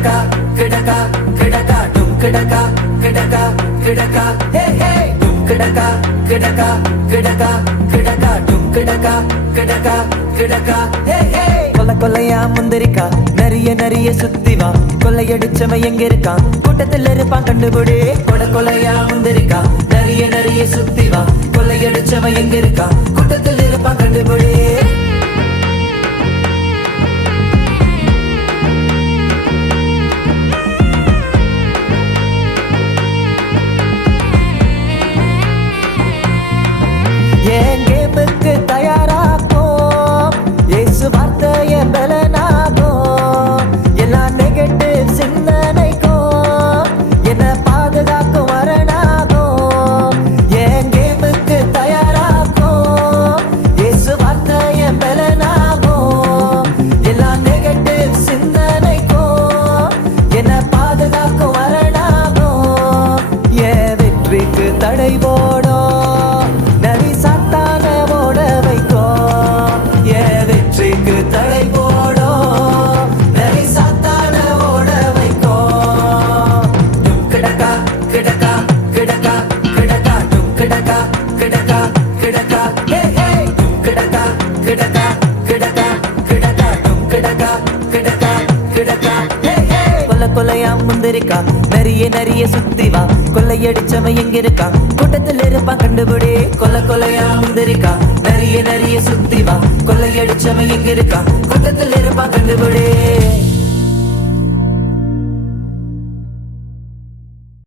கிடக்கா கிடக்கா கிடக்கா டும் கிடக்கா கிடக்கா கிடக்கா ஹே ஹே டும் கிடக்கா கிடக்கா கிடக்கா கிடக்கா டும் கிடக்கா கிடக்கா கிடக்கா ஹே ஹே கொல்ல கொல்லையா முந்திரிக்கா நிறைய நிறைய சுத்தி வா கொள்ளையடிச்சவன் எங்க இருக்கான் கூட்டத்தில் இருப்பான் கண்டுபிடி கொல கொலையா முந்திரிக்கா நிறைய நிறைய சுத்தி வா கொள்ளையடிச்சவன் எங்க இருக்கான் கூட்டத்தில் இருப்பான் கண்டுபிடி என் கேமுக்கு தயாராகும் இயேசு வார்த்தைய பலனாகும் எல்லா நெகட்டிவ் சிந்தனைக்கும் என்ன பாதுகாக்கும் வரனாகும் என் கேமுக்கு தயாராகும் இயேசு வார்த்தைய பலனாகும் எல்லா நெகட்டிவ் சிந்தனைக்கும் என்ன பாதுகாக்கும் வரனாகும் என் வெற்றிக்கு தடை போடும் தடை போடும் நரி சாத்தான ஓட வைக்கும் டும் கிடக்கா கிடக்கா கிடக்கா கிடக்கா டும் கிடக்கா கிடக்கா கிடக்கா ஹே ஹே டும் கிடக்கா கிடக்கா கிடக்கா கிடக்கா டும் கிடக்கா கிடக்கா கிடக்கா ஹே ஹே கொல்ல கொலையா முந்திரிக்கா நிறைய நிறைய சுத்தி வா கொள்ளையடிச்சவன் எங்க இருக்கான் கூட்டத்தில் இருப்பான் கண்டுபிடி கொல்ல கொலையா முந்திரிக்கா நிறைய நிறைய சுத்தி வா கொள்ளையடிச்சவன் எங்க இருக்கான் கூட்டத்தில் இருப்பான் கண்டுபிடி